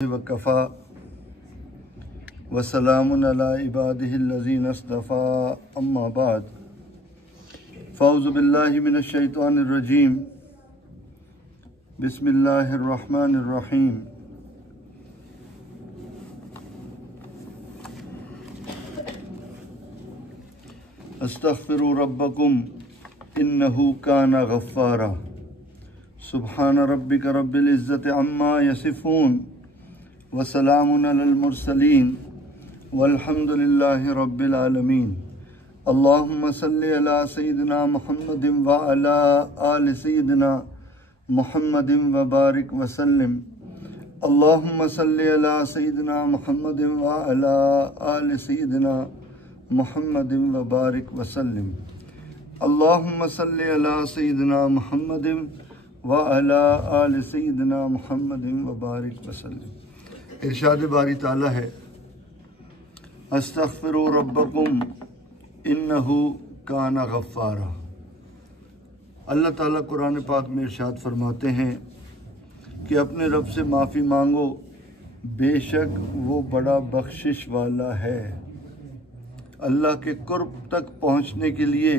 वकफ़ा वसलामुन अला इबादिहिल्लज़ीना इस्तफ़ा अम्मा बाद फ़ौज़ु बिल्लाहि मिनश शैतानिर रजीम बिस्मिल्लाहिर रहमानिर रहीम। अस्तग़फ़िरू रब्बकुम इन्नहु काना गफ़्फ़ारा। सुब्हान रब्बिका रब्बिल इज़्ज़ति अम्मा यसिफ़ून वसलामुन अलल मुरसलीन वल्हम्दुलिल्लाहि रब्बिल आलमीन। अल्लाहुम्मा सल्लि अला सय्यिदिना मुहम्मदिन व अला आलि सय्यिदिना मुहम्मदिन व बारिक वसल्लिम। अल्लाहुम्मा सल्लि अला सय्यिदिना मुहम्मदिन व अला आलि सय्यिदिना मुहम्मदिन व बारिक वसल्लिम। अल्लाहुम्मा सल्लि अला सय्यिदिना मुहम्मदिन व अला आलि सय्यिदिना मुहम्मदिन व बारिक वसल्लिम। इरशाद बारी ताला है, अस्तग़फ़िरू रब्बकुम इन्नहु काना गफ़्फ़ारा। अल्लाह ताला कुरान पाक में इरशाद फरमाते हैं कि अपने रब से माफ़ी मांगो, बेशक वो बड़ा बख्शिश वाला है। अल्लाह के कुर्ब तक पहुँचने के लिए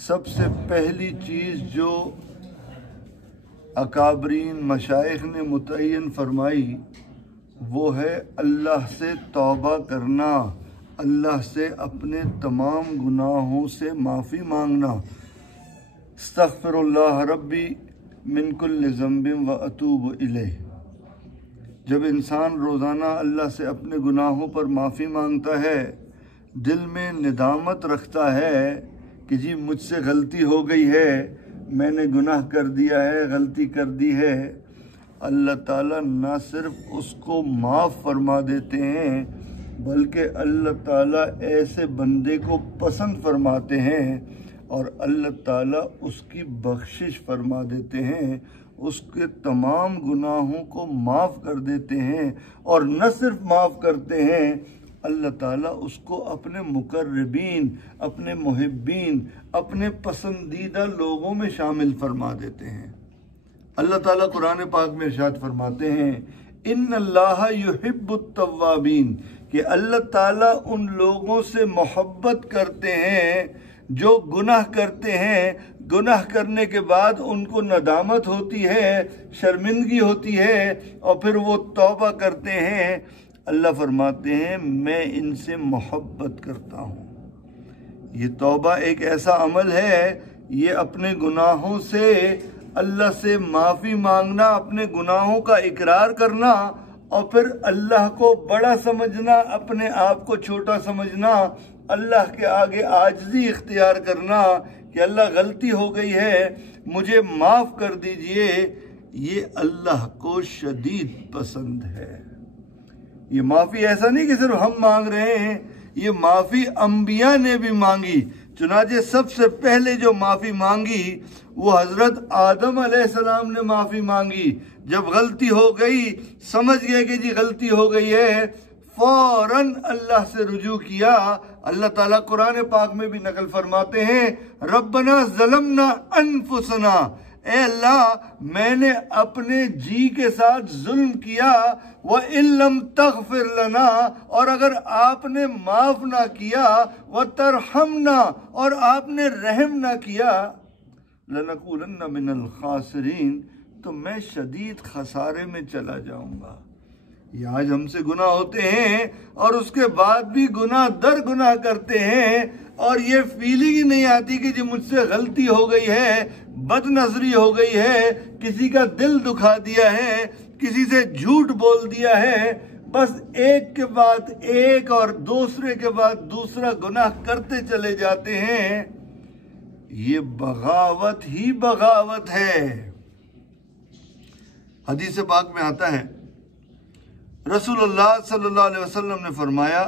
सबसे पहली चीज़ जो अकाबरीन मशाइख ने मुतय्यन फरमाई वो है अल्लाह से तौबा करना, अल्लाह से अपने तमाम गुनाहों से माफ़ी मांगना। अस्तग़फ़िरुल्लाह रब्बी मिन कुल्लि ज़ंबिन व अतूबु इलैह। जब इंसान रोज़ाना अल्लाह से अपने गुनाहों पर माफ़ी मांगता है, दिल में निदामत रखता है कि जी मुझसे गलती हो गई है, मैंने गुनाह कर दिया है, गलती कर दी है, अल्लाह ताला ना सिर्फ उसको माफ़ फरमा देते हैं बल्कि अल्लाह ताला ऐसे बंदे को पसंद फरमाते हैं और अल्लाह ताला उसकी बख्शिश फरमा देते हैं, उसके तमाम गुनाहों को माफ़ कर देते हैं। और न सिर्फ माफ़ करते हैं, अल्लाह ताला उसको अपने मुकर्रबीन, अपने मुहिब्बीन, अपने पसंदीदा लोगों में शामिल फरमा देते हैं। अल्लाह ताला कुरान पाक में इरशाद फरमाते हैं, इन्नल्लाह युहिब्बुत तव्वाबीन, कि अल्लाह ताला उन लोगों से मोहब्बत करते हैं जो गुनाह करते हैं, गुनाह करने के बाद उनको नदामत होती है, शर्मिंदगी होती है और फिर वो तौबा करते हैं। अल्लाह फरमाते हैं मैं इनसे मोहब्बत करता हूँ। ये तौबा एक ऐसा अमल है, ये अपने गुनाहों से अल्लाह से माफ़ी मांगना, अपने गुनाहों का इकरार करना और फिर अल्लाह को बड़ा समझना, अपने आप को छोटा समझना, अल्लाह के आगे आजिज़ी इख्तियार करना कि अल्लाह गलती हो गई है, मुझे माफ़ कर दीजिए। ये अल्लाह को शदीद पसंद है। ये माफ़ी ऐसा नहीं कि सिर्फ हम मांग रहे हैं, ये माफ़ी अंबिया ने भी मांगी। चुनाचे सबसे पहले जो माफ़ी मांगी वो हज़रत आदम अलैहिस्सलाम ने माफ़ी मांगी। जब गलती हो गई, समझ गए कि जी गलती हो गई है, फ़ौरन अल्लाह से रुजू किया। अल्लाह ताला कुरान पाक में भी नकल फरमाते हैं, रब्बना ज़लमना अनफुसना, ए अल्लाह मैंने अपने जी के साथ जुल्म किया, व इल्लम तग़फ़िर लना, और अगर आपने माफ़ ना किया, व तरहमना, और आपने रहम ना किया, लनकूनन्ना मिनल खासिरीन, तो मैं शदीद खसारे में चला जाऊंगा। ये आज हमसे गुनाह होते हैं और उसके बाद भी गुनाह दर गुनाह करते हैं और ये फीलिंग ही नहीं आती कि जी मुझसे गलती हो गई है, बदनज़री हो गई है, किसी का दिल दुखा दिया है, किसी से झूठ बोल दिया है। बस एक के बाद एक और दूसरे के बाद दूसरा गुनाह करते चले जाते हैं। ये बगावत ही बगावत है। हदीस पाक में आता है, रसूलुल्लाह सल्लल्लाहु अलैहि वसल्लम ने फरमाया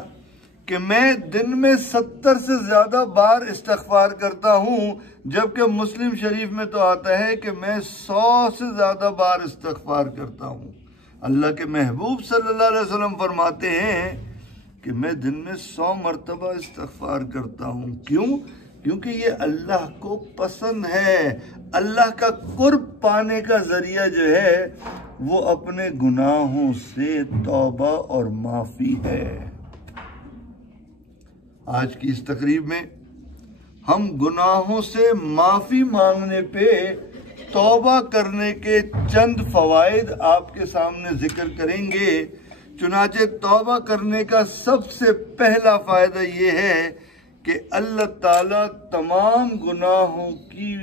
कि मैं दिन में 70 से ज़्यादा बार इस्तिग़फ़ार करता हूँ, जबकि मुस्लिम शरीफ में तो आता है कि मैं 100 से ज़्यादा बार इस्तिग़फ़ार करता हूँ। अल्लाह के महबूब सल्लल्लाहु अलैहि वसल्लम फरमाते हैं कि मैं दिन में 100 मरतबा इस्तिग़फ़ार करता हूँ। क्यों? क्योंकि ये अल्लाह को पसंद है। अल्लाह का कुर्ब पाने का ज़रिया जो है वो अपने गुनाहों से तौबा और माफ़ी है। आज की इस तकरीब में हम गुनाहों से माफ़ी मांगने पे तौबा करने के चंद फ़वाइद आपके सामने जिक्र करेंगे। चुनाचे तौबा करने का सबसे पहला फ़ायदा ये है कि अल्लाह ताला तमाम गुनाहों की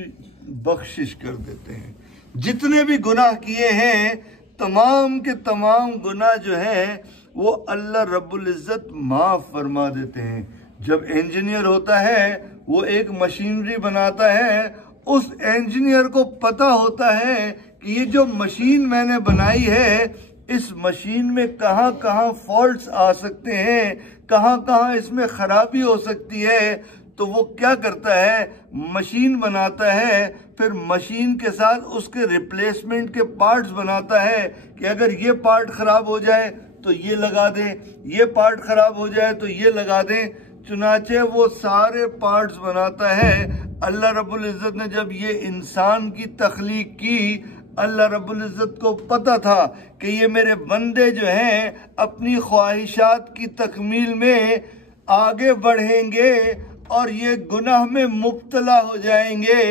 बख्शिश कर देते हैं। जितने भी गुनाह किए हैं तमाम के तमाम गुनाह जो हैं वो अल्लाह रब्बुल इज़्ज़त माफ़ फरमा देते हैं। जब इंजीनियर होता है वो एक मशीनरी बनाता है, उस इंजीनियर को पता होता है कि ये जो मशीन मैंने बनाई है इस मशीन में कहाँ कहाँ फॉल्ट्स आ सकते हैं, कहाँ कहाँ इसमें ख़राबी हो सकती है। तो वो क्या करता है, मशीन बनाता है, फिर मशीन के साथ उसके रिप्लेसमेंट के पार्ट्स बनाता है कि अगर ये पार्ट ख़राब हो जाए तो ये लगा दें, ये पार्ट ख़राब हो जाए तो ये लगा दें। चुनाचे वो सारे पार्ट्स बनाता है। अल्लाह रब्बुल इज़्ज़त ने जब ये इंसान की तख्लीक की, अल्लाह रब्बुल इज़्ज़त को पता था कि ये मेरे बंदे जो हैं अपनी ख्वाहिशात की तकमील में आगे बढ़ेंगे और ये गुनाह में मुब्तला हो जाएंगे।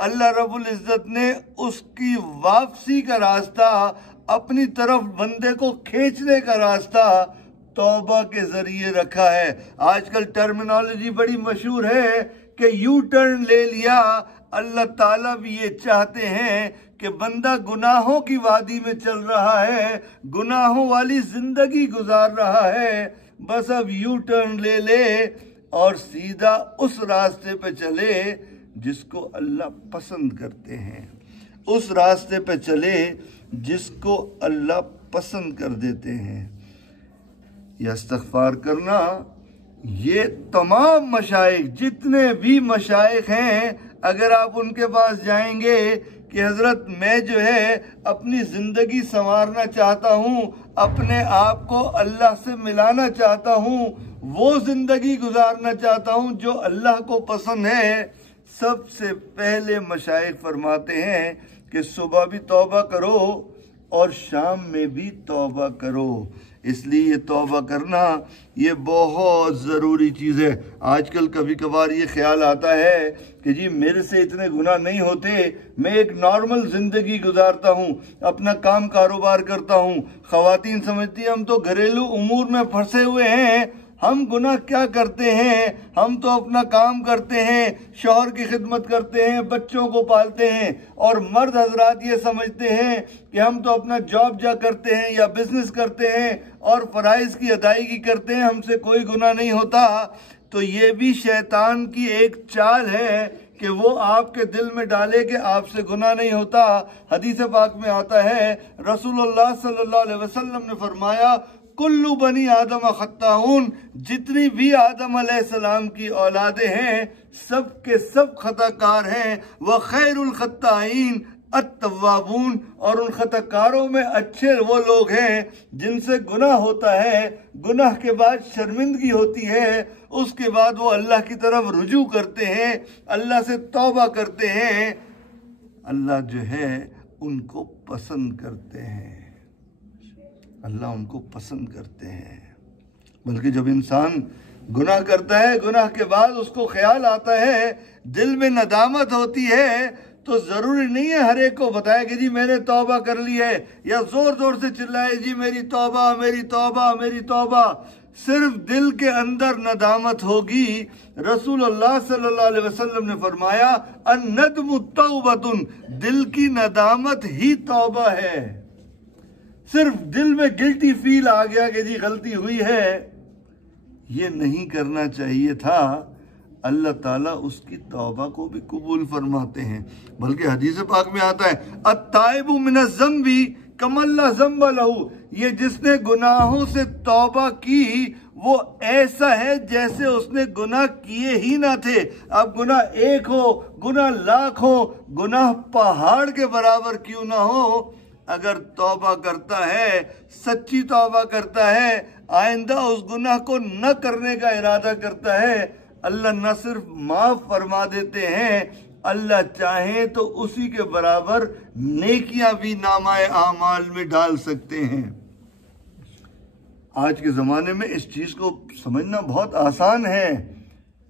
अल्लाह रब्बुल इज़्ज़त ने उसकी वापसी का रास्ता, अपनी तरफ बंदे को खींचने का रास्ता तौबा के ज़रिए रखा है। आजकल टर्मिनोलॉजी बड़ी मशहूर है कि यू टर्न ले लिया। अल्लाह ताला भी ये चाहते हैं कि बंदा गुनाहों की वादी में चल रहा है, गुनाहों वाली ज़िंदगी गुजार रहा है, बस अब यू टर्न ले ले और सीधा उस रास्ते पे चले जिसको अल्लाह पसंद करते हैं, उस रास्ते पे चले जिसको अल्लाह पसंद कर देते हैं। यह इस्तिग़फ़ार करना, ये तमाम मशाइख, जितने भी मशाइख हैं, अगर आप उनके पास जाएंगे कि हज़रत मैं जो है अपनी ज़िंदगी संवारना चाहता हूँ, अपने आप को अल्लाह से मिलाना चाहता हूँ, वो ज़िंदगी गुजारना चाहता हूँ जो अल्लाह को पसंद है, सबसे पहले मशाइख फरमाते हैं कि सुबह भी तौबा करो और शाम में भी तौबा करो। इसलिए ये तौबा करना ये बहुत ज़रूरी चीज़ है। आजकल कभी कभार ये ख्याल आता है कि जी मेरे से इतने गुनाह नहीं होते, मैं एक नॉर्मल ज़िंदगी गुजारता हूँ, अपना काम कारोबार करता हूँ। ख़वातीन समझती हैं हम तो घरेलू उमूर में फंसे हुए हैं, हम गुनाह क्या करते हैं, हम तो अपना काम करते हैं, शौहर की खिदमत करते हैं, बच्चों को पालते हैं। और मर्द हजरात ये समझते हैं कि हम तो अपना जॉब जा करते हैं या बिजनेस करते हैं और फ़राइज़ की अदायगी करते हैं, हमसे कोई गुनाह नहीं होता। तो ये भी शैतान की एक चाल है कि वो आपके दिल में डाले कि आपसे गुनाह नहीं होता। हदीस पाक में आता है, रसूलुल्लाह सल्लल्लाहु अलैहि वसल्लम ने फरमाया, कुल्लु बनी आदम खत्ताऊन, जितनी भी आदम अलैहिस्सलाम की औलादे हैं सब के सब खताकार हैं। व खैरुल खत्ताईन अत्तवाबून, और उन खताकारों में अच्छे वो लोग हैं जिनसे गुनाह होता है, गुनाह के बाद शर्मिंदगी होती है, उसके बाद वो अल्लाह की तरफ रुजू करते हैं, अल्लाह से तौबा करते हैं। अल्लाह जो है उनको पसंद करते हैं, अल्लाह उनको पसंद करते हैं। बल्कि जब इंसान गुनाह करता है, गुनाह के बाद उसको ख्याल आता है, दिल में नदामत होती है, तो ज़रूरी नहीं है हर एक को बताए कि जी मैंने तौबा कर ली है, या ज़ोर ज़ोर से चिल्लाए जी मेरी तौबा मेरी तौबा मेरी तौबा। सिर्फ दिल के अंदर नदामत होगी। रसूलुल्लाह सल्लल्लाहु अलैहि वसल्लम ने फरमाया, अन्नदमु तौबतुन, दिल की नदामत ही तौबा है। सिर्फ दिल में गिल्टी फील आ गया कि जी गलती हुई है, ये नहीं करना चाहिए था। अल्लाह ताला उसकी तौबा को भी कबूल फरमाते हैं। बल्कि हदीस पाक में आता है, अत्ताइबु मिनज़ ज़म्बी कमल्ला ज़म्ब लहू, ये जिसने गुनाहों से तौबा की वो ऐसा है जैसे उसने गुनाह किए ही ना थे। अब गुनाह एक हो, गुनाह लाख हो, गुनाह पहाड़ के बराबर क्यों ना हो, अगर तौबा करता है, सच्ची तौबा करता है, आइंदा उस गुनाह को न करने का इरादा करता है, अल्लाह न सिर्फ माफ़ फरमा देते हैं अल्लाह चाहे तो उसी के बराबर नेकियां भी नामाए आमाल में डाल सकते हैं। आज के ज़माने में इस चीज़ को समझना बहुत आसान है।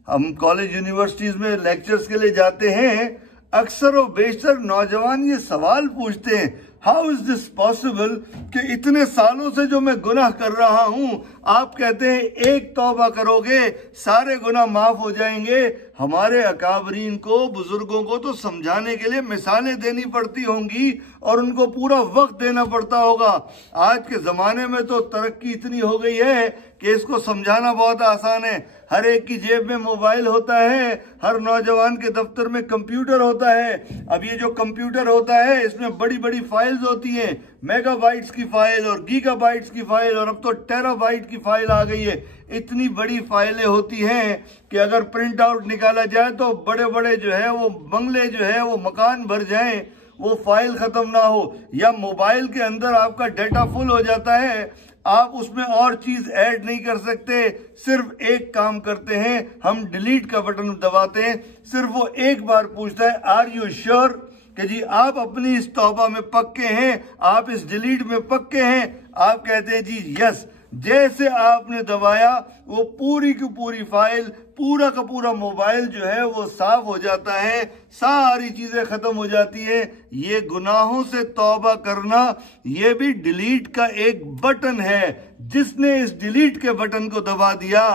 हम कॉलेज यूनिवर्सिटीज़ में लेक्चर्स के लिए जाते हैं, अक्सर और बेशतर नौजवान ये सवाल पूछते हैं, हाउ इज दिस पॉसिबल कि इतने सालों से जो मैं गुनाह कर रहा हूं, आप कहते हैं एक तौबा करोगे सारे गुनाह माफ हो जाएंगे। हमारे अकाबरीन को, बुजुर्गों को तो समझाने के लिए मिसालें देनी पड़ती होंगी और उनको पूरा वक्त देना पड़ता होगा। आज के ज़माने में तो तरक्की इतनी हो गई है कि इसको समझाना बहुत आसान है। हर एक की जेब में मोबाइल होता है, हर नौजवान के दफ्तर में कंप्यूटर होता है। अब ये जो कंप्यूटर होता है इसमें बड़ी बड़ी फाइल्स होती हैं, मेगाबाइट्स की फाइल और गीगाबाइट्स की फाइल और अब तो टेराबाइट की फाइल आ गई है। इतनी बड़ी फाइलें होती हैं कि अगर प्रिंट आउट निकाला जाए तो बड़े बड़े जो है वो बंगले जो है वो मकान भर जाएं, वो फाइल खत्म ना हो। या मोबाइल के अंदर आपका डाटा फुल हो जाता है, आप उसमें और चीज ऐड नहीं कर सकते, सिर्फ एक काम करते हैं, हम डिलीट का बटन दबाते हैं, सिर्फ वो एक बार पूछता है आर यू श्योर कि जी आप अपनी इस तौबा में पक्के हैं, आप इस डिलीट में पक्के हैं। आप कहते हैं जी यस। जैसे आपने दबाया वो पूरी की पूरी फाइल, पूरा का पूरा मोबाइल जो है वो साफ हो जाता है, सारी चीजें खत्म हो जाती है। ये गुनाहों से तौबा करना ये भी डिलीट का एक बटन है। जिसने इस डिलीट के बटन को दबा दिया,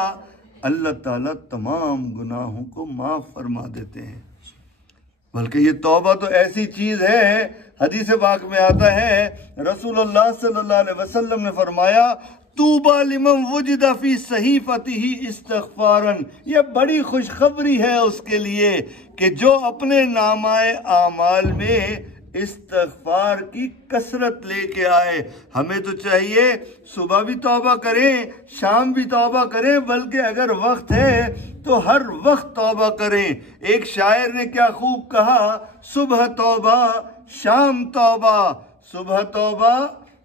अल्लाह ताला तमाम गुनाहों को माफ फरमा देते हैं। बल्कि ये तौबा तो ऐसी चीज है, हदीस पाक में आता है रसूलुल्लाह सल्लल्लाहु अलैहि वसल्लम ने फरमाया, तूबा लिमन वुजिदा फी सहीफतिही इस्तिग़फ़ारन, ये बड़ी खुशखबरी है उसके लिए कि जो अपने नामाए आमाल में इस्तिग़फ़ार की कसरत लेके आए। हमें तो चाहिए सुबह भी तौबा करें, शाम भी तौबा करें, बल्कि अगर वक्त है तो हर वक्त तौबा करें। एक शायर ने क्या खूब कहा, सुबह तौबा शाम तौबा, सुबह तौबा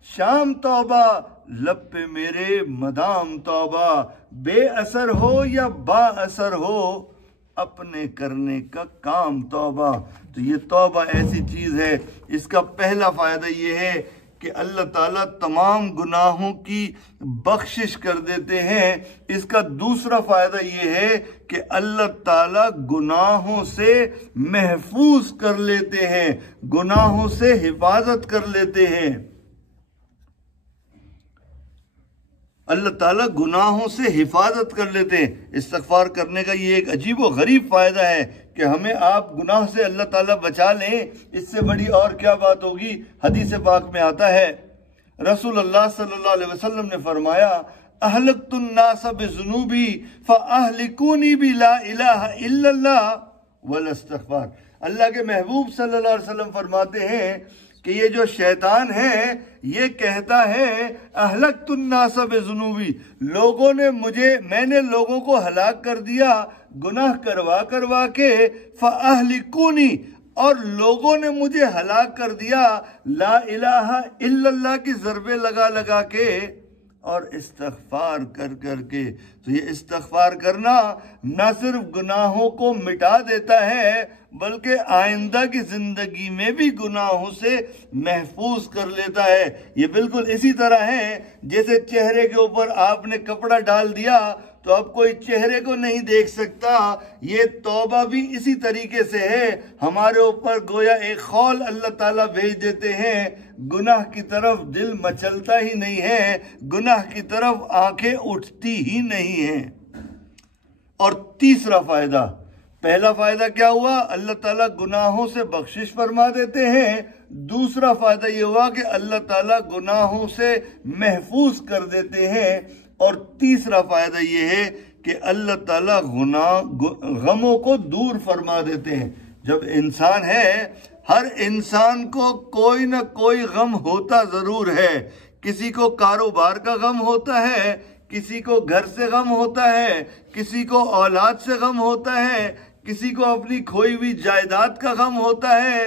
शाम तौबा, लब पे मेरे मदाम तौबा, बेअसर हो या बाअसर हो अपने करने का काम तौबा। तो ये तौबा ऐसी चीज है, इसका पहला फायदा ये है कि अल्लाह ताला तमाम गुनाहों की बख्शिश कर देते हैं। इसका दूसरा फायदा ये है कि अल्लाह ताला गुनाहों से महफूज कर लेते हैं, गुनाहों से हिफाजत कर लेते हैं। अल्लाह ताला गुनाहों से हिफाजत कर लेते हैं। इस्तिग़फ़ार करने का ये एक अजीब व गरीब फ़ायदा है कि हमें आप गुनाह से अल्लाह ताला बचा लें, इससे बड़ी और क्या बात होगी। हदीस पाक में आता है रसूलुल्लाह सल्लल्लाहु अलैहि वसल्लम ने फरमाया, अहलक्तुन नास बिज़ुनूबी फ़अहलिकूनी बिला इलाहा इल्लल्लाह वल इस्तिग़फ़ार। अल्लाह के महबूब सल्लल्लाहु अलैहि वसल्लम फरमाते हैं कि ये जो शैतान है ये कहता है अहलक्तुन नास बिज़ुनूबी, मैंने लोगों को हलाक कर दिया गुनाह करवा करवा के, फ़अहलिकूनी, और लोगों ने मुझे हलाक कर दिया ला इलाहा इल्लल्लाह की ज़रबे लगा लगा के और इस्तिग़फ़ार कर कर के। तो ये इस्तिग़फ़ार करना न सिर्फ गुनाहों को मिटा देता है बल्कि आइंदा की जिंदगी में भी गुनाहों से महफूज कर लेता है। ये बिल्कुल इसी तरह है जैसे चेहरे के ऊपर आपने कपड़ा डाल दिया तो अब कोई चेहरे को नहीं देख सकता। ये तौबा भी इसी तरीके से है, हमारे ऊपर गोया एक खौल अल्लाह ताला भेज देते हैं, गुनाह की तरफ दिल मचलता ही नहीं है, गुनाह की तरफ आंखें उठती ही नहीं हैं। और तीसरा फायदा, पहला फायदा क्या हुआ, अल्लाह ताला गुनाहों से बख्शिश फरमा देते हैं। दूसरा फायदा ये हुआ कि अल्लाह ताला गुनाहों से महफूज कर देते हैं। और तीसरा फायदा ये है कि अल्लाह ताला गमों को दूर फरमा देते हैं। जब इंसान है, हर इंसान को कोई ना कोई गम होता जरूर है। किसी को कारोबार का गम होता है, किसी को घर से गम होता है, किसी को औलाद से गम होता है, किसी को अपनी खोई हुई जायदाद का गम होता है।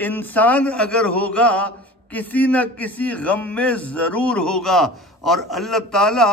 इंसान अगर होगा किसी न किसी गम में जरूर होगा। और अल्लाह ताला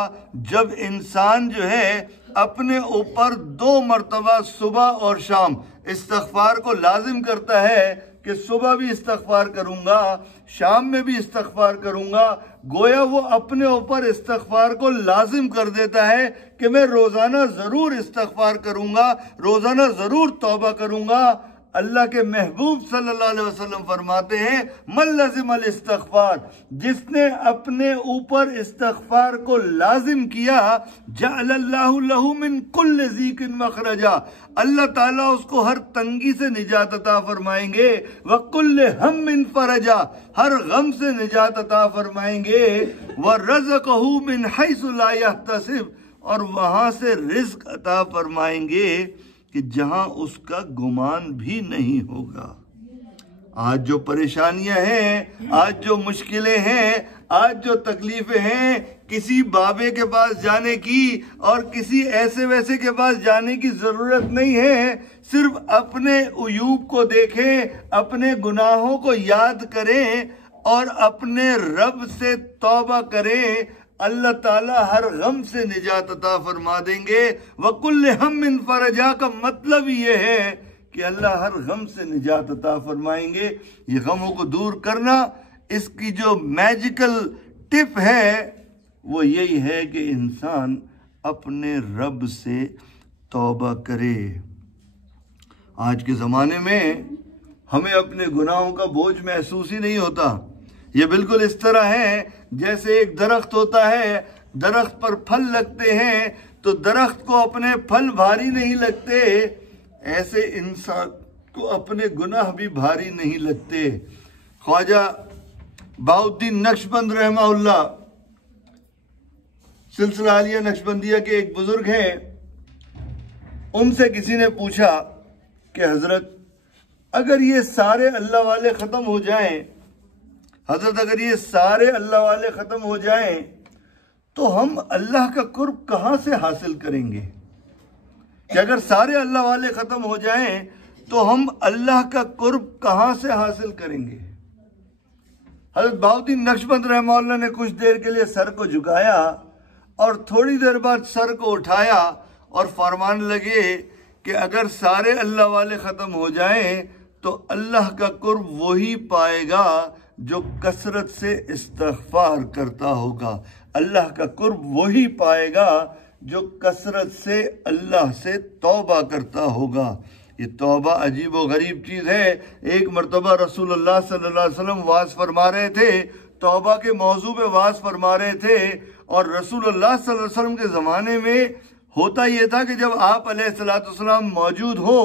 जब इंसान जो है अपने ऊपर 2 मरतबा सुबह और शाम इस्तग़फ़ार को लाजिम करता है कि सुबह भी इस्तग़फ़ार करूंगा, शाम में भी इस्तग़फ़ार करूंगा, गोया वो अपने ऊपर इस्तग़फ़ार को लाजिम कर देता है कि मैं रोज़ाना ज़रूर इस्तग़फ़ार करूंगा, रोज़ाना ज़रूर तौबा करूंगा। अल्लाह के महबूब सल्लल्लाहु अलैहि वसल्लम फरमाते हैं, मन लज़िमल इस्तग़फ़ार, जिसने अपने ऊपर इस्तग़फ़ार को लाजिम किया, जअलल्लाहु लहू मिन कुल्लि ज़ीकिन मख़रजा, अल्लाह ताला उसको हर तंगी से निजात अता फरमाएंगे, व कुल्लि हम्मिन फ़रजा, हर गम से निजात अता फरमाएंगे, व रज़क़हू मिन हैसु ला यहतसिब, और वहां से रिज़्क़ अता फरमाएंगे कि जहां उसका गुमान भी नहीं होगा। आज जो परेशानियां हैं, आज जो मुश्किलें हैं, आज जो तकलीफें हैं, किसी बाबे के पास जाने की और किसी ऐसे वैसे के पास जाने की जरूरत नहीं है। सिर्फ अपने उयूब को देखें, अपने गुनाहों को याद करें और अपने रब से तौबा करें। अल्लाह ताला हर गम से निजात अता फरमा देंगे। वकुल्ल हम्मिन फरजा का मतलब ये है कि अल्लाह हर गम से निजात अता फरमाएंगे। ये गमों को दूर करना, इसकी जो मैजिकल टिप है वो यही है कि इंसान अपने रब से तौबा करे। आज के ज़माने में हमें अपने गुनाहों का बोझ महसूस ही नहीं होता। ये बिल्कुल इस तरह है जैसे एक दरख्त होता है, दरख्त पर फल लगते हैं तो दरख्त को अपने फल भारी नहीं लगते, ऐसे इंसान को अपने गुनाह भी भारी नहीं लगते। ख्वाजा बहाउद्दीन नक्शबंद रहमहुल्लाह, सिलसिला आलिया नक्शबंदिया के एक बुजुर्ग हैं, उनसे किसी ने पूछा कि हजरत, अगर ये सारे अल्लाह वाले ख़त्म हो जाएं, हजरत अगर ये सारे अल्लाह वाले ख़त्म हो जाएं तो हम अल्लाह का कुर्ब कहाँ से हासिल करेंगे? कि अगर सारे अल्लाह वाले ख़त्म हो जाएं तो हम अल्लाह का कुर्ब कहाँ से हासिल करेंगे? हजरत बहाउद्दीन नक्शबंद रहमतुल्लाह ने कुछ देर के लिए सर को झुकाया और थोड़ी देर बाद सर को उठाया और फरमाने लगे कि अगर सारे अल्लाह वाले ख़त्म हो जाएं तो अल्लाह का कुर्ब वही पाएगा जो कसरत से इस्तग़फ़ार करता होगा। अल्लाह का कुर्ब वही पाएगा जो कसरत से अल्लाह से तौबा करता होगा। ये तौबा अजीब व गरीब चीज़ है। एक मरतबा रसूलुल्लाह सल्लल्लाहु अलैहि वसल्लम वाज फरमा रहे थे, तौबा के मौजू पे वाज फरमा रहे थे, और रसूलुल्लाह सल्लल्लाहु अलैहि वसल्लम के ज़माने में होता ये था कि जब आप अलैहिस्सलाम मौजूद हो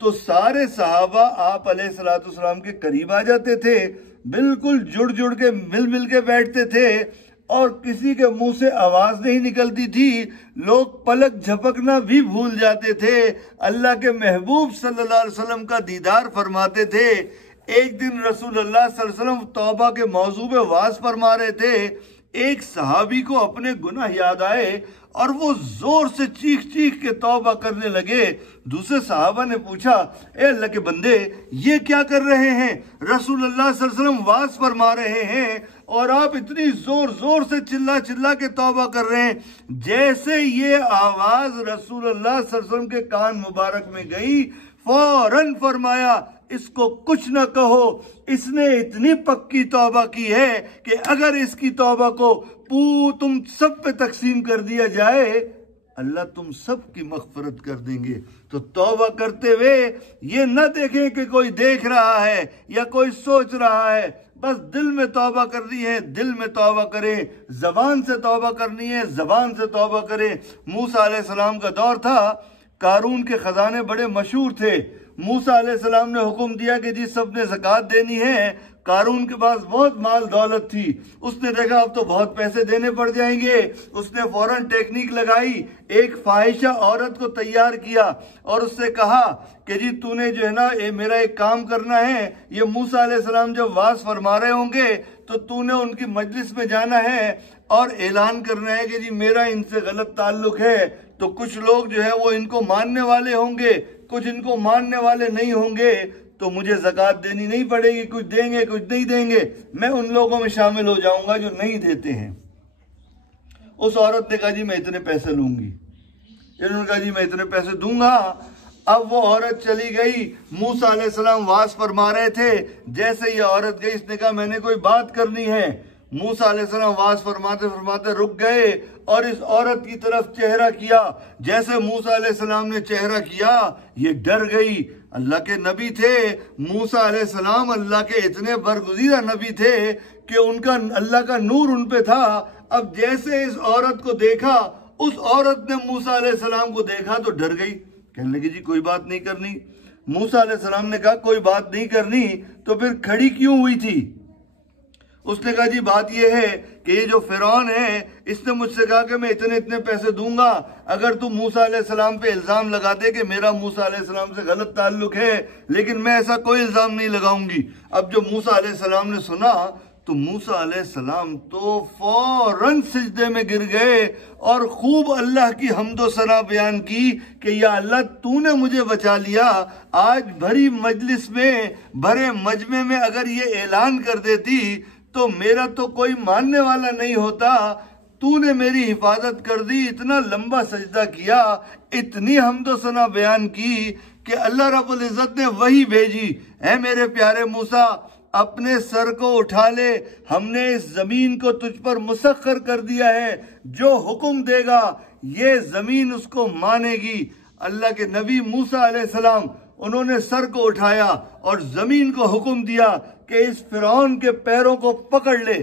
तो सारे सहाबा आप अलैहिस्सलाम के करीब आ जाते थे, बिल्कुल जुड़ जुड़ के मिल के बैठते थे और किसी के मुंह से आवाज नहीं निकलती थी। लोग पलक झपकना भी भूल जाते थे। अल्लाह के महबूब सल्लल्लाहु अलैहि वसल्लम का दीदार फरमाते थे। एक दिन रसूलुल्लाह सल्लल्लाहु अलैहि वसल्लम तौबा के मौजू पे वाज फरमा रहे थे। एक सहाबी को अपने गुनाह याद आए और वो जोर से चीख चीख के तौबा करने लगे। दूसरे सहाबा ने पूछा, ए अल्लाह के बंदे, ये क्या कर रहे हैं? रसूलुल्लाह सल्लल्लाहु अलैहि वसल्लम वाज फरमा रहे हैं और आप इतनी जोर जोर से चिल्ला चिल्ला के तौबा कर रहे हैं। जैसे ये आवाज रसूलुल्लाह सल्लल्लाहु अलैहि वसल्लम के कान मुबारक में गई, फौरन फरमाया, इसको कुछ न कहो, इसने इतनी पक्की तौबा की है कि अगर इसकी तौबा को तुम सब पे तकसीम कर दिया जाए, अल्लाह तुम सब की मग़फ़िरत कर देंगे। तो तौबा करते हुए ये न देखें कि कोई देख रहा है या कोई सोच रहा है, बस दिल में तौबा करनी है, दिल में तौबा करें। ज़बान से तौबा करनी है, ज़बान से तौबा करें। मूसा अलैहिस्सलाम का दौर था, कारून के ख़जाने बड़े मशहूर थे। मूसा अलैहिस्सलाम ने हुक्म दिया कि जी सबने ज़कात देनी है। कारून के पास बहुत माल दौलत थी। उसने देखा अब तो बहुत पैसे देने पड़ जाएंगे। उसने फौरन टेक्निक लगाई, एक फाहिशा औरत को तैयार किया और उससे कहा कि जी तूने जो है ना, ये मेरा एक काम करना है, ये मूसा अलैहिस्सलाम जब वाज फरमा रहे होंगे तो तूने उनकी मजलिस में जाना है और ऐलान करना है कि जी मेरा इनसे गलत ताल्लुक है। तो कुछ लोग जो है वो इनको मानने वाले होंगे, कुछ इनको मानने वाले नहीं होंगे, तो मुझे ज़कात देनी नहीं पड़ेगी। कुछ देंगे कुछ नहीं देंगे, मैं उन लोगों में शामिल हो जाऊंगा जो नहीं देते हैं। उस औरत ने कहा जी मैं इतने पैसे लूंगी। इन्होंने कहा जी मैं इतने पैसे दूंगा। अब वो औरत चली गई, मूसा अलैहिस्सलाम वास फरमा रहे थे, जैसे ये औरत गई इसने कहा मैंने कोई बात करनी है। मूसा अलैहिस्सलाम वास फरमाते फरमाते रुक गए और इस औरत की तरफ चेहरा किया। जैसे मूसा अलैहिस्सलाम ने चेहरा किया ये डर गई। अल्लाह के नबी थे मूसा अलैहिस्सलाम, अल्लाह के इतने बरगुज़ीदा नबी थे कि उनका अल्लाह का नूर उन पे था। अब जैसे इस औरत को देखा, उस औरत ने मूसा अलैहिस्सलाम को देखा तो डर गई, कहने लगी जी कोई बात नहीं करनी। मूसा अलैहिस्सलाम ने कहा कोई बात नहीं करनी तो फिर खड़ी क्यों हुई थी? उसने कहा जी बात यह है कि ये जो फिरौन है इसने मुझसे कहा कि मैं इतने इतने पैसे दूंगा अगर तू मूसा अलैहिस्सलाम पे इल्जाम लगा दे कि मेरा मूसा अलैहिस्सलाम से गलत ताल्लुक है, लेकिन मैं ऐसा कोई इल्जाम नहीं लगाऊंगी। अब जब मूसा अलैहिस्सलाम ने सुना तो मूसा अलैहिस्सलाम तो फौरन सिजदे में गिर गए और खूब अल्लाह की हम्दो सना बयान की कि या अल्लाह तूने मुझे बचा लिया। आज भरी मजलिस में, भरे मजमे में अगर ये ऐलान कर देती तो मेरा तो कोई मानने वाला नहीं होता। तूने मेरी हिफाजत कर दी। इतना लंबा सजदा किया, इतनी हम्दो सना बयान की कि अल्लाह रब्बुल इज्जत ने वही भेजी, है मेरे प्यारे मूसा अपने सर को उठा ले, हमने इस जमीन को तुझ पर मुसख्खर कर दिया है, जो हुक्म देगा ये जमीन उसको मानेगी। अल्लाह के नबी मूसा अलैहिस्सलाम उन्होंने सर को उठाया और जमीन को हुक्म दिया कि इस फिरौन के पैरों को पकड़ ले।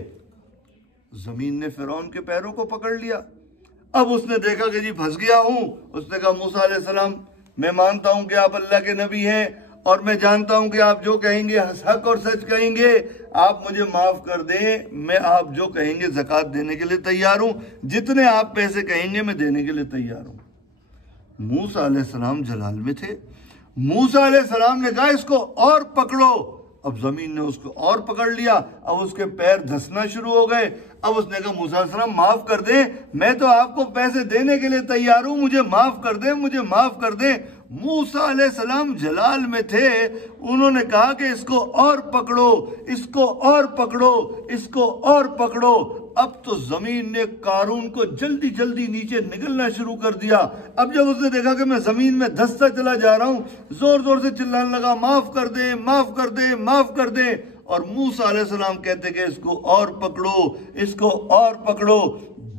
जमीन ने फिरौन के पैरों को पकड़ लिया। अब उसने देखा कि जी फंस गया हूं। उसने कहा मूसा अलैहिस्सलाम मैं मानता हूं कि आप अल्लाह के नबी हैं और मैं जानता हूं कि आप जो कहेंगे हक और सच कहेंगे, आप मुझे माफ कर दें। मैं आप जो कहेंगे ज़कात देने के लिए तैयार हूं, जितने आप पैसे कहेंगे मैं देने के लिए तैयार हूं। मूसा अलैहिस्सलाम जलाल में थे। मूसा अलैहिस्सलाम ने कहा इसको और पकड़ो। अब जमीन ने उसको और पकड़ लिया। अब उसके पैर धंसना शुरू हो गए। अब उसने कहा मूसा अलैहिस्सलाम माफ कर दे, मैं तो आपको पैसे देने के लिए तैयार हूं, मुझे माफ कर दे, मुझे माफ कर दे। मूसा अलैहिस्सलाम जलाल में थे। उन्होंने कहा कि इसको और पकड़ो, इसको और पकड़ो, इसको और पकड़ो। अब तो जमीन ने कारून को जल्दी जल्दी नीचे निकलना शुरू कर दिया। अब जब उसने देखा कि मैं जमीन में धंसता चला जा रहा हूं, जोर जोर से चिल्लाने लगा माफ कर दे, माफ कर दे, माफ कर दे। और मूसा अलैहिस्सलाम कहते कि इसको और पकड़ो, इसको और पकड़ो।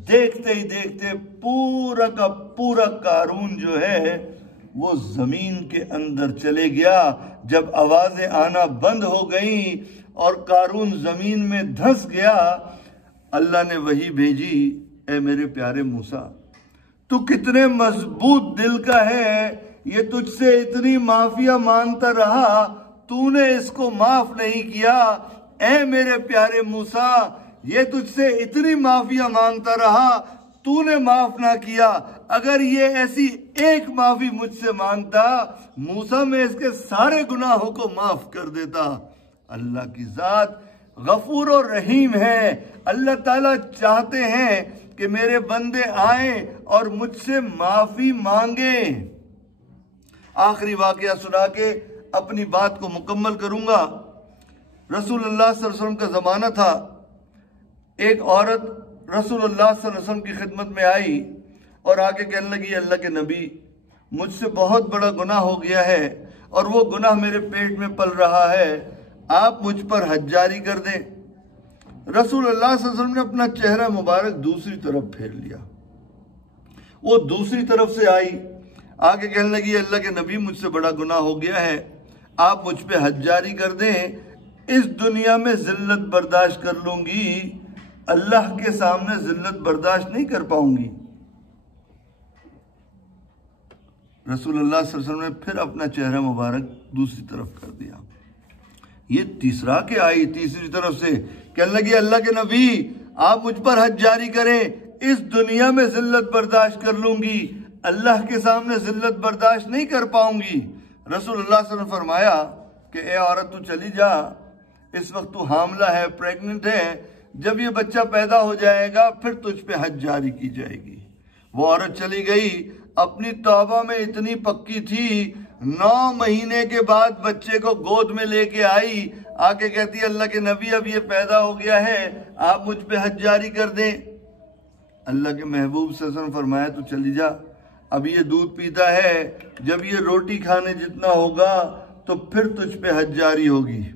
देखते ही देखते पूरा का पूरा कारून जो है वो जमीन के अंदर चले गया। जब आवाजें आना बंद हो गई और कारून जमीन में धंस गया, अल्लाह ने वही भेजी, ए मेरे प्यारे मूसा तू कितने मजबूत दिल का है, ये तुझसे इतनी माफिया मांगता रहा, तूने इसको माफ नहीं किया। ए मेरे प्यारे मूसा ये तुझसे इतनी माफिया मांगता रहा, तूने माफ ना किया। अगर ये ऐसी एक माफी मुझसे मांगता मूसा मैं इसके सारे गुनाहों को माफ कर देता। अल्लाह की जात गफूर और रहीम है। अल्लाह ताला चाहते हैं कि मेरे बंदे आए और मुझसे माफी मांगे। आखिरी वाकया सुना के अपनी बात को मुकम्मल करूंगा। रसूलुल्लाह सल्लल्लाहु अलैहि वसल्लम का जमाना था। एक औरत रसूलुल्लाह सल्लल्लाहु अलैहि वसल्लम की खिदमत में आई और आके कहने लगी अल्लाह के नबी मुझसे बहुत बड़ा गुनाह हो गया है और वो गुनाह मेरे पेट में पल रहा है, आप मुझ पर हज जारी कर दें। रसूलुल्लाह सल्लल्लाहु अलैहि वसल्लम ने अपना चेहरा मुबारक दूसरी तरफ फेर लिया। वो दूसरी तरफ से आई, आगे कहने लगी अल्लाह के नबी मुझसे बड़ा गुनाह हो गया है, आप मुझ पे हज जारी कर दें। इस दुनिया में जिल्लत बर्दाश्त कर लूंगी, अल्लाह के सामने जिल्लत बर्दाश्त नहीं कर पाऊंगी। रसूलुल्लाह सल्लल्लाहु अलैहि वसल्लम ने फिर अपना चेहरा मुबारक दूसरी तरफ कर दिया। ये तीसरा के आई तीसरी तरफ से, कहने लगी अल्लाह के नबी आप मुझ पर हज जारी करें, इस दुनिया में जिल्लत बर्दाश्त कर लूंगी, अल्लाह के सामने जिल्लत बर्दाश्त नहीं कर पाऊंगी। रसूलुल्लाह सल्लल्लाहु अलैहि वसल्लम ने फरमाया कि ए औरत तू चली जा, इस वक्त तू हामला है, प्रेग्नेंट है, जब ये बच्चा पैदा हो जाएगा फिर तुझ पे हज जारी की जाएगी। वो औरत चली गई, अपनी तौबा में इतनी पक्की थी, 9 महीने के बाद बच्चे को गोद में लेके आई, आके कहती अल्लाह के नबी अब ये पैदा हो गया है, आप मुझ पे हज जारी कर दें। अल्लाह के महबूब सल्लल्लाहु अलैहि वसल्लम फरमाया तू चली जा, अब ये दूध पीता है, जब ये रोटी खाने जितना होगा तो फिर तुझ पे हज जारी होगी।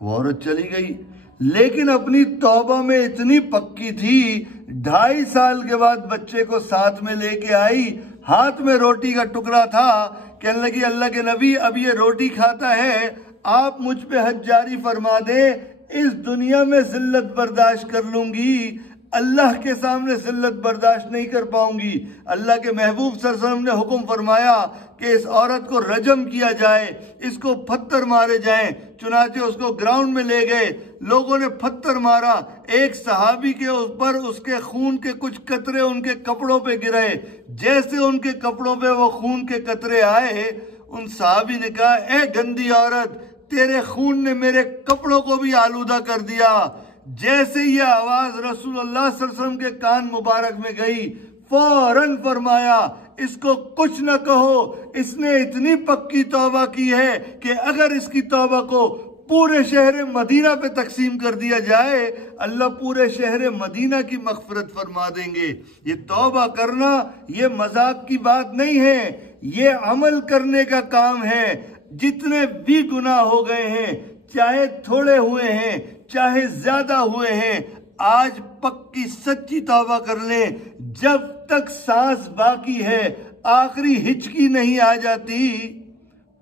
वो औरत चली गई, लेकिन अपनी तौबा में इतनी पक्की थी, 2.5 साल के बाद बच्चे को साथ में लेके आई, हाथ में रोटी का टुकड़ा था, कहने लगी अल्लाह के नबी अब ये रोटी खाता है, आप मुझ पे हज जारी फरमा दे, इस दुनिया में जिल्लत बर्दाश्त कर लूंगी, अल्लाह के सामने जिल्लत बर्दाश्त नहीं कर पाऊंगी। अल्लाह के महबूब सल्लल्लाहु अलैहि वसल्लम ने हुक्म फरमाया कि इस औरत को रजम किया जाए, इसको पत्थर मारे जाएं। चुनाचे उसको ग्राउंड में ले गए, लोगों ने पत्थर मारा, एक सहाबी के ऊपर उसके खून के कुछ कतरे उनके कपड़ों पे गिरे। जैसे उनके कपड़ों पे वो खून के कतरे आए, उन सहाबी ने कहा ए गंदी औरत, तेरे खून ने मेरे कपड़ों को भी आलूदा कर दिया। जैसे ये आवाज रसूलुल्लाह सल्लल्लाहु अलैहि वसल्लम के कान मुबारक में गई, फौरन फरमाया इसको कुछ न कहो, इसने इतनी पक्की तौबा की है कि अगर इसकी तौबा को पूरे शहर मदीना पे तकसीम कर दिया जाए, अल्लाह पूरे शहर मदीना की मगफरत फरमा देंगे। ये तौबा करना ये मजाक की बात नहीं है, ये अमल करने का काम है। जितने भी गुनाह हो गए हैं, चाहे थोड़े हुए हैं चाहे ज्यादा हुए हैं, आज पक्की सच्ची तौबा कर लें। जब तक सांस बाकी है, आखिरी हिचकी नहीं आ जाती,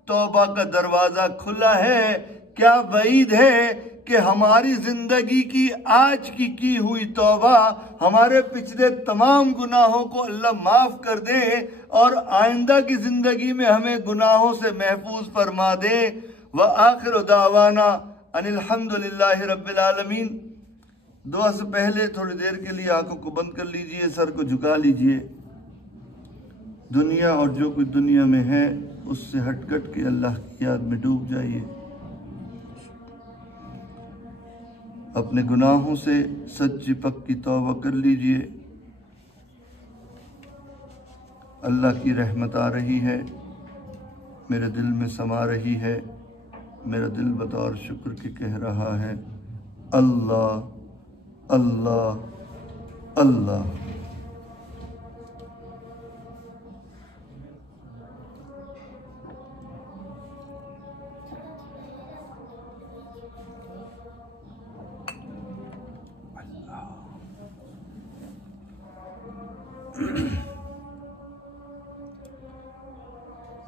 तौबा का दरवाजा खुला है। क्या वईद है कि हमारी जिंदगी की आज की हुई तौबा हमारे पिछले तमाम गुनाहों को अल्लाह माफ कर दे और आइंदा की जिंदगी में हमें गुनाहों से महफूज फरमा दे। व आखिर दावाना अनिल हम्दुलिल्लाहि रब्बिल आलमीन। दुआ से पहले थोड़ी देर के लिए आंखों को बंद कर लीजिए, सर को झुका लीजिए। दुनिया और जो कुछ दुनिया में है उससे हटकट के अल्लाह की याद में डूब जाइए। अपने गुनाहों से सच्ची पक्की तौबा कर लीजिए। अल्लाह की रहमत आ रही है, मेरे दिल में समा रही है। मेरा दिल बतौर शुक्र के कह रहा है अल्लाह अल्लाह अल्लाह।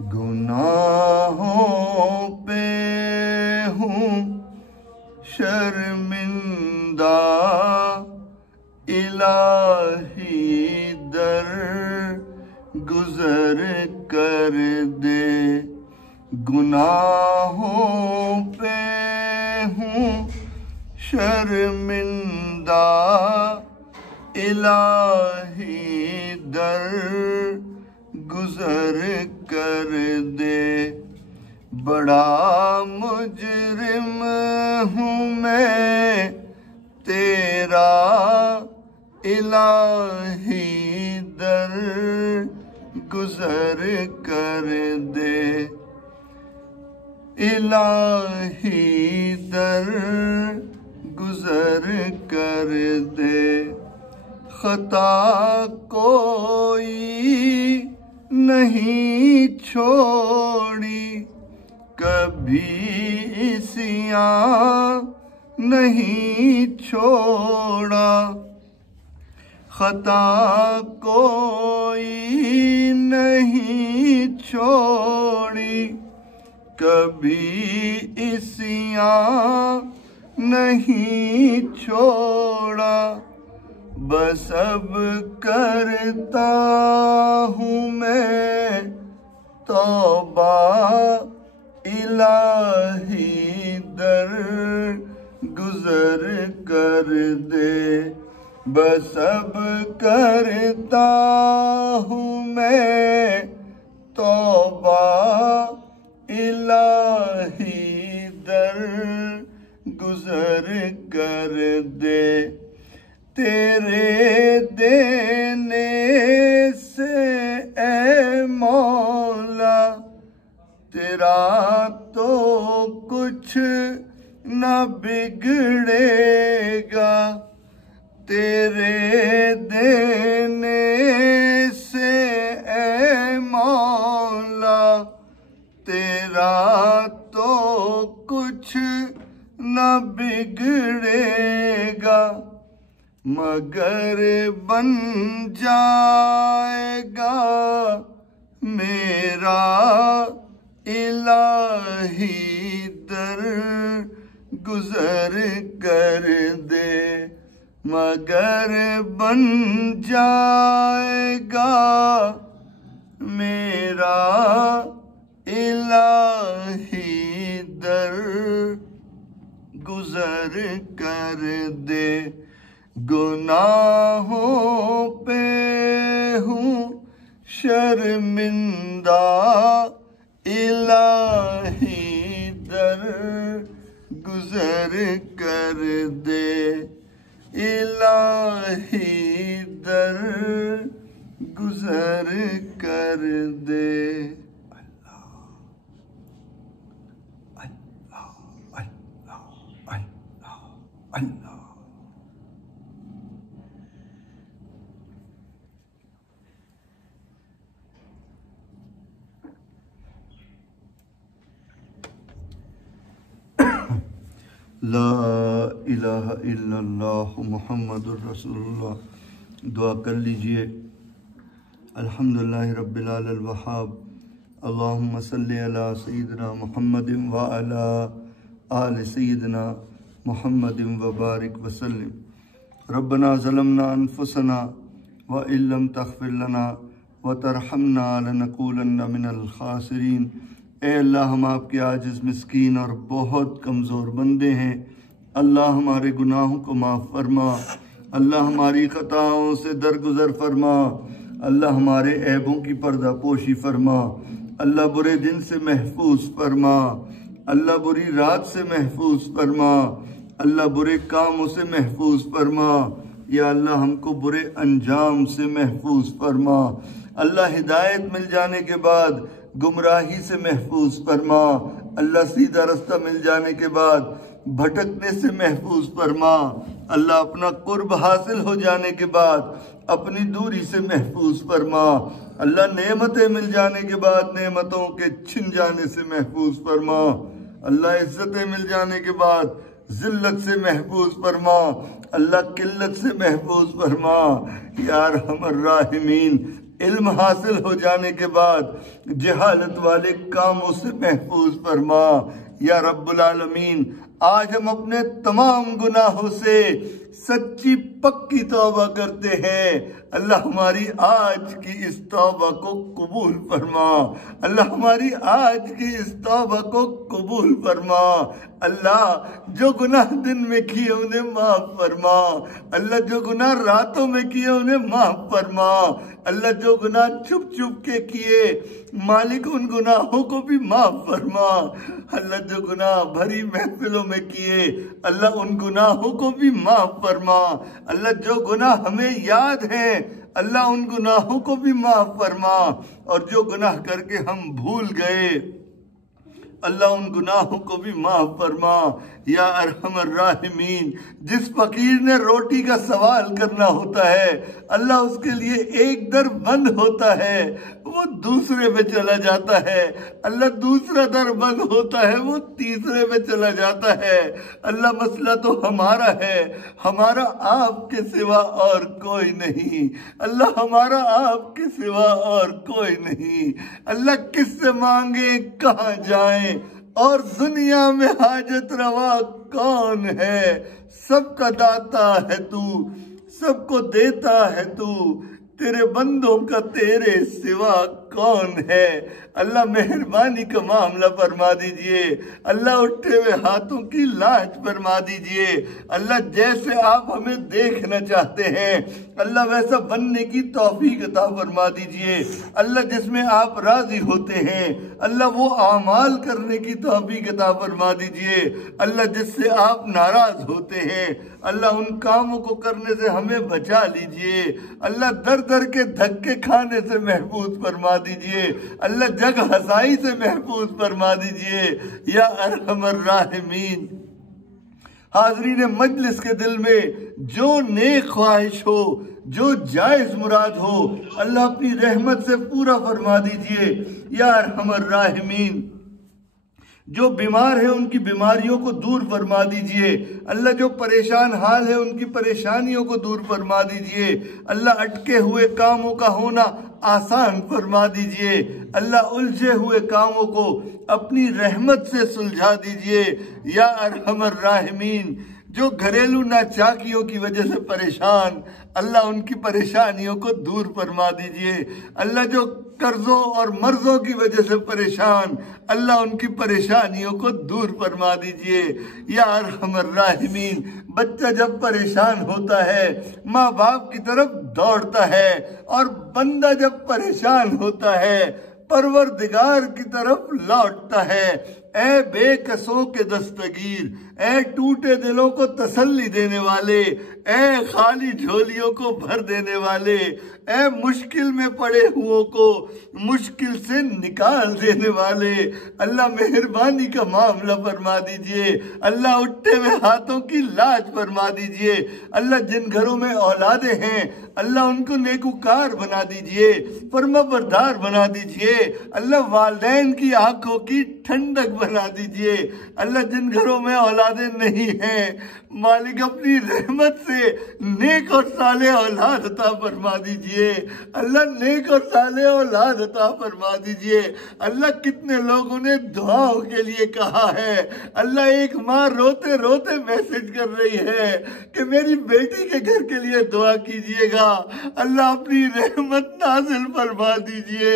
गुनाहों पे हूँ शर्मिंदा, इलाही दर गुजर कर दे। गुनाहों पे हूँ शर्मिंदा, इलाही दर गुजर कर दे। बड़ा मुजरिम हूँ मैं तेरा, इलाही दर गुजर कर दे। इलाही दर गुजर कर दे। खता कोई नहीं छोड़ी, कभी इसियां नहीं छोड़ा। खता कोई नहीं छोड़ी, कभी इसियां नहीं छोड़ा। बस अब करता हूँ मैं तौबा, इलाही दर गुजर कर दे। बस अब करता हूँ मैं तौबा, इलाही दर गुजर कर दे। तेरे देने से ए मौला, तेरा तो कुछ न बिगड़ेगा। तेरे देने से मगर बन जाएगा मेरा इलाही दर गुजर कर दे, मगर बन जाएगा मेरा इलाही दर गुजर कर दे। गुनाहों पे हूँ शर्मिंदा इलाही दर गुजर कर दे, इलाही दर गुजर कर दे। अल्लाह अल्लाह अल्लाह अल्लाह। ला इलाहा इल्लल्लाह मुहम्मदुर रसूलुल्लाह। दुआ कर लीजिए। अल्हम्दुलिल्लाहि रब्बिल आलमीन वहाब। अल्लाहुम्मा सल्लि अला सय्यिदिना मुहम्मदिन व अला आलि सय्यिदिना मुहम्मदिन व बारिक व सल्लिम। रब्बना ज़लमना अनफुसना व इल्लम तग़फिर लना व तरहमना लनकूलन्ना मिनल खासिरीन। ए अल्लाह, हम आपके आजिज़ मिस्कीन और बहुत कमज़ोर बंदे हैं। अल्लाह हमारे गुनाहों को माफ़ फरमा, अल्लाह हमारी ख़ताओं से दरगुज़र फरमा, अल्लाह हमारे ऐबों की पर्दा पोशी फरमा, अल्लाह बुरे दिन से महफूज फरमा, अल्लाह बुरी रात से महफूज फरमा, अल्लाह बुरे कामों से महफूज फरमा। या अल्लाह हमको बुरे अंजाम से महफूज फरमा। अल्लाह हिदायत मिल जाने के बाद गुमराही से महफूज फरमा। अल्लाह सीधा रास्ता मिल जाने के बाद भटकने से महफूज फरमा। अल्लाह अपना कुर्ब हासिल हो जाने के बाद अपनी दूरी से महफूज फरमा। अल्लाह नेमतें मिल जाने के बाद नेमतों के छिन जाने से महफूज फरमा। अल्लाह इज्जतें मिल जाने के बाद जिल्लत से महफूज फरमा। अल्लाह किल्लत से महफूज फरमा। या अरहमर राहिमीन, इल्म हासिल हो जाने के बाद जहालत वाले कामों से महफूज फरमा। या रब्बुल आलमीन, आज हम अपने तमाम गुनाहों से सच्ची पक्की तौबा करते हैं। अल्लाह हमारी आज की इस तौबा को कबूल फरमा। अल्लाह हमारी आज की इस तौबा को कबूल फरमा। अल्लाह जो गुनाह दिन में किए उन्हें माफ फरमा। अल्लाह जो गुनाह रातों में किए उन्हें माफ फरमा। अल्लाह जो गुनाह छुप छुप के किए मालिक उन गुनाहों को भी माफ फरमा। अल्लाह जो गुनाह भरी महफिलों में किए अल्लाह उन गुनाहों को भी माफ फरमा। अल्लाह जो गुनाह हमें याद है अल्लाह उन गुनाहों को भी माफ फरमा। और जो गुनाह करके हम भूल गए अल्लाह उन गुनाहों को भी माफ फरमा। या अरहमर राहिमीन, जिस फकीर ने रोटी का सवाल करना होता है अल्लाह उसके लिए एक दर बंद होता है वो दूसरे पे चला जाता है। अल्लाह दूसरा दर बंद होता है वो तीसरे पे चला जाता है। अल्लाह मसला तो हमारा है, हमारा आपके सिवा और कोई नहीं। अल्लाह हमारा आपके सिवा और कोई नहीं। अल्लाह किससे मांगे, कहाँ जाएं, और दुनिया में हाजत रवा कौन है? सबका दाता है तू, सबको देता है तू, तेरे बंदों का तेरे सिवा कौन है? अल्लाह मेहरबानी का मामला फरमा दीजिए। अल्लाह उठे हुए हाथों की लाज फरमा दीजिए। अल्लाह जैसे आप हमें देखना चाहते हैं अल्लाह वैसा बनने की तौफीक अता फरमा दीजिए। अल्लाह जिसमें आप राजी होते हैं अल्लाह वो आमाल करने की तौफीक अता फरमा दीजिए। अल्लाह जिससे आप नाराज होते हैं अल्लाह उन कामों को करने से हमें बचा लीजिए। अल्लाह दर दर के धक्के खाने से महफूज फरमा दीजिए। अल्लाह जग हसाई से महफूज फरमा दीजिए। या अरहमर राहिमीन, हाज़रीन मजलिस के दिल में जो नेक ख्वाहिश हो, जो जायज मुराद हो अल्लाह अपनी रहमत से पूरा फरमा दीजिए। या अरहमर राहिमीन, जो बीमार है उनकी बीमारियों को दूर फरमा दीजिए। अल्लाह जो परेशान हाल है उनकी परेशानियों को दूर फरमा दीजिए। अल्लाह अटके हुए कामों का होना आसान फरमा दीजिए। अल्लाह उलझे हुए कामों को अपनी रहमत से सुलझा दीजिए। या अरहमर राहिमीन, जो घरेलू नाचाकियों की वजह से परेशान, अल्लाह उनकी परेशानियों को दूर फरमा दीजिए। अल्लाह जो कर्जों और मर्जों की वजह से परेशान, अल्लाह उनकी परेशानियों को दूर फरमा दीजिए। या अरहमर राहिमीन, बच्चा जब परेशान होता है माँ बाप की तरफ दौड़ता है, और बंदा जब परेशान होता है परवरदिगार की तरफ लौटता है। ए बेकसों के दस्तगीर, ए टूटे दिलों को तसल्ली देने वाले, ए खाली झोलियों को भर देने वाले, ए मुश्किल में पड़े हुओं को मुश्किल से निकाल देने वाले, अल्लाह मेहरबानी का मामला फरमा दीजिए। अल्लाह उठे हुए हाथों की लाज फरमा दीजिए। अल्लाह जिन घरों में औलादे हैं अल्लाह उनको नेकुकार बना दीजिए, फरमाबरदार बना दीजिए। अल्लाह वालिदैन की आंखों की ठंडक बना दीजिए। अल्लाह जिन घरों में औलादे नहीं हैं मालिक अपनी रहमत से नेक और साले औलाद अता फरमा दीजिए। अल्लाह नेक और साले औलाद अता फरमा दीजिए। अल्लाह कितने लोगों ने दुआओं के लिए कहा है, अल्लाह एक माँ रोते रोते मैसेज कर रही है कि मेरी बेटी के घर के लिए दुआ कीजिएगा। अल्लाह अपनी रहमत नाजिल फरमा दीजिए।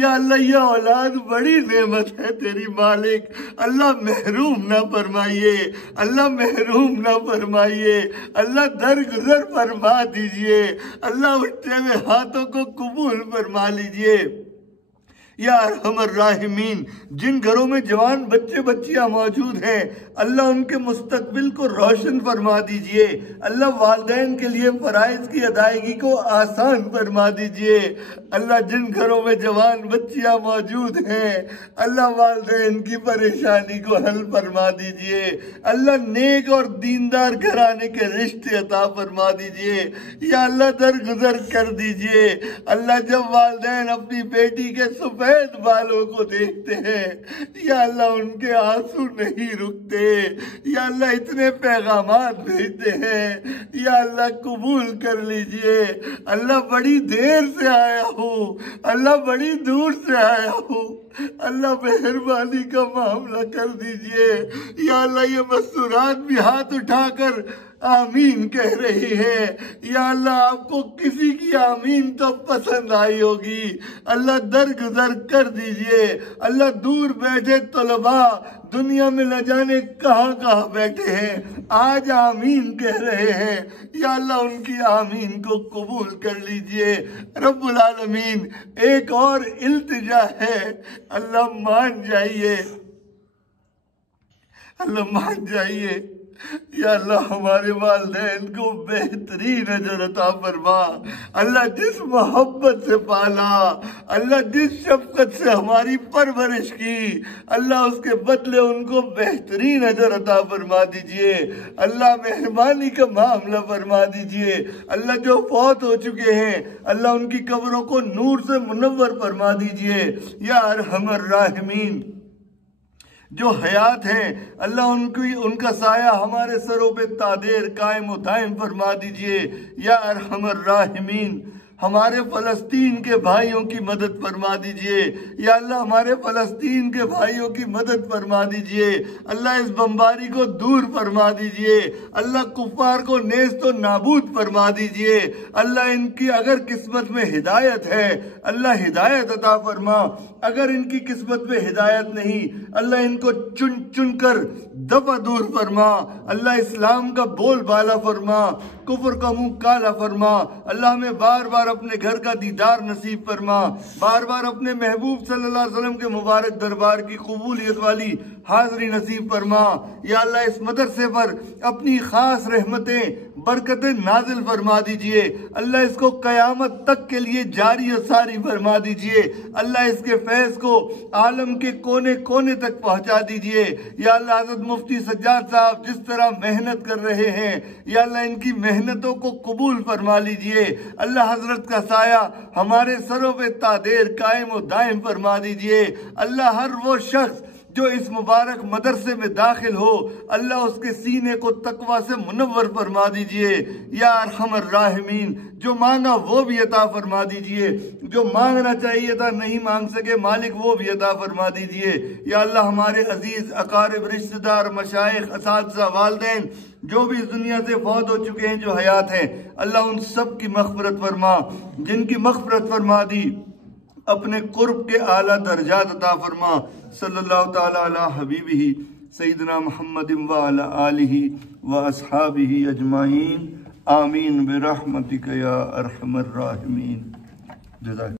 या अल्लाह ये औलाद बड़ी नेमत है तेरी मालिक, अल्लाह महरूम ना फरमाइए, अल्लाह महरूम ना फरमाइए। अल्लाह दरगुजर फरमा दीजिए। अल्लाह उठे हुए हाथों को कबूल फरमा लीजिए। या अरहमर राहिमीन, जिन घरों में जवान बच्चे बच्चियां मौजूद हैं अल्लाह उनके मुस्तकबिल को रोशन फरमा दीजिए। अल्लाह वालिदैन के लिए फराइज की अदायगी को आसान फरमा दीजिए। अल्लाह जिन घरों में जवान बच्चियां मौजूद हैं अल्लाह वालिदैन की परेशानी को हल फरमा दीजिए। अल्लाह नेक और दीनदार घराने के रिश्ते अता फरमा दीजिए। या अल्लाह दरगुजर कर दीजिए। अल्लाह जब वालिदैन अपनी बेटी के सफेद बालों को देखते हैं या अल्लाह उनके आंसू नहीं रुकते। या अल्लाह इतने पैगामात भेजते हैं, या अल्लाह कबूल कर लीजिए। अल्लाह बड़ी देर से आया हूँ, अल्लाह बड़ी दूर से आया हूँ, अल्लाह मेहरबानी का मामला कर दीजिए। या अल्लाह ये मस्तूरात भी हाथ उठाकर आमीन कह रही है। या अल्लाह आपको किसी की आमीन तो पसंद आई होगी, अल्लाह दरगुजर कर दीजिए। अल्लाह दूर बैठे तलबा दुनिया में न जाने कहाँ कहाँ बैठे हैं, आज आमीन कह रहे हैं। या अल्लाह उनकी आमीन को कबूल कर लीजिए। रब्बुल आलमीन, एक और इल्तिजा है, अल्लाह मान जाइए, अल्लाह मान जाइए। या अल्लाह हमारे वालिदैन को बेहतरीन अजर अता फरमा। अल्लाह जिस मोहब्बत से पाला, अल्लाह जिस शफकत से हमारी परवरिश की, अल्लाह उसके बदले उनको बेहतरीन अजर अता फरमा दीजिए। अल्लाह मेहरबानी का मामला फरमा दीजिए। अल्लाह जो फौत हो चुके हैं अल्लाह उनकी कब्रों को नूर से मुनव्वर फरमा दीजिए। या अरहमर राहिमीन, जो हयात हैं अल्लाह उनकी उनका साया हमारे सरों पे तादेर कायम व दायम फरमा दीजिए। या अरहमर राहिमीन, हमारे फ़लस्तीन के भाइयों की मदद फरमा दीजिए। या अल्लाह हमारे फ़लस्तीन के भाइयों की मदद फरमा दीजिए। अल्लाह इस बमबारी को दूर फरमा दीजिए। अल्लाह कुफ्फार को नेस्त व नाबूद फरमा दीजिए। अल्लाह इनकी अगर किस्मत में हिदायत है अल्लाह हिदायत अता फरमा, अगर इनकी किस्मत में हिदायत नहीं अल्लाह इनको चुन चुन कर दफा दूर फरमा। अल्लाह इस्लाम का बोलबाला फरमा, कुफ्र का मुंह काला फरमा। अल्लाह में बार बार अपने घर का दीदार नसीब फरमा, बार बार अपने महबूब सल्लल्लाहु अलैहि वसल्लम के मुबारक दरबार की कबूलियत वाली हाजरी नसीब फरमा। या अल्लाह इस मदरसे पर अपनी खास रहमतें बरकतें नाजिल फरमा दीजिए। अल्लाह इसको कयामत तक के लिए जारी और सारी फरमा दीजिए। अल्लाह इसके फैज को आलम के कोने कोने तक पहुंचा दीजिए। या अल्लाह हज़रत मुफ्ती सज्जाद साहब जिस तरह मेहनत कर रहे हैं या अल्लाह इनकी मेहनतों को कबूल फरमा लीजिए। अल्लाह हजरत का साया हमारे सरों पे तादेर कायम व दायम फरमा दीजिए। अल्लाह हर वो शख्स जो इस मुबारक मदरसे में दाखिल हो, अल्लाह उसके सीने को तकवा से मुनव्वर फरमा दीजिए। या अरहमर राहिमीन, जो मांगा वो भी अता फरमा दीजिए, जो मांगना चाहिए था नहीं मांग सके मालिक वो भी अता फरमा दीजिए। या अल्लाह हमारे अजीज अकारिब रिश्तेदार मशाइख असातिज़ा वालिदैन जो भी इस दुनिया से फौत हो चुके हैं, जो हयात हैं, अल्लाह उन सब की मग़फ़िरत फरमा। जिनकी मग़फ़िरत फरमा दी अपने कुर्ब के आला दर्जात अता फरमा। सल्लल्लाहु ताला अला हबीबिही सय्यिदना मुहम्मदिन व अला आलिही व अस्हाबिही अजमाइन। आमीन बिरहमतिका या अरहमर राहिमीन। जज़ाक।